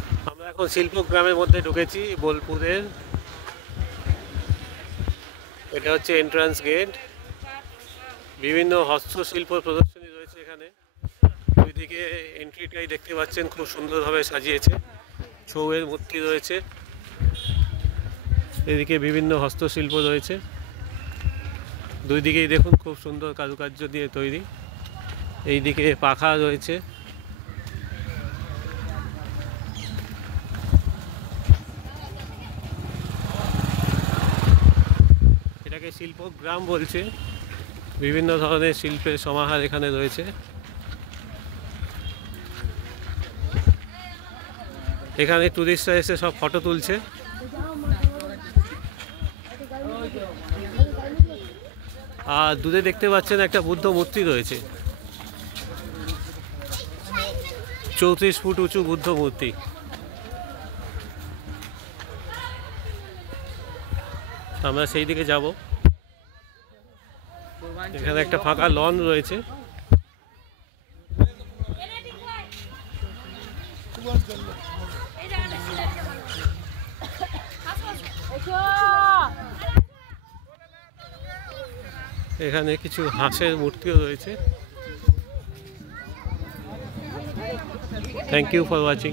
আমরা এখন শিল্পগ্রামের মধ্যে ঢুকেছি বোলপুরের। এটা হচ্ছে এন্ট্রান্স গেট। বিভিন্ন হস্তশিল্প প্রদর্শনী রয়েছে এখানে। ওইদিকে এন্ট্রিটাই দেখতে পাচ্ছেন, খুব সুন্দরভাবে সাজিয়েছে। ছৌয়ের মূর্তি রয়েছে। এদিকে বিভিন্ন হস্তশিল্প রয়েছে। দুই দিকেই দেখুন খুব সুন্দর কারুকার্য দিয়ে তৈরি। এইদিকে পাখা রয়েছে। এটাকে শিল্পগ্রাম বলছে। বিভিন্ন ধরনের শিল্পের সমাহার এখানে রয়েছে। এখানে টুরিস্টরা এসে সব ফটো তুলছে। আর দূরে দেখতে পাচ্ছেন একটা বুদ্ধ মূর্তি রয়েছে, 34 ফুট উঁচু বুদ্ধ মূর্তি। আমরা সেই দিকে যাব। এখানে একটা ফাঁকা লন রয়েছে। এখানে কিছু হাঁসের মূর্তিও রয়েছে। Thank you for watching.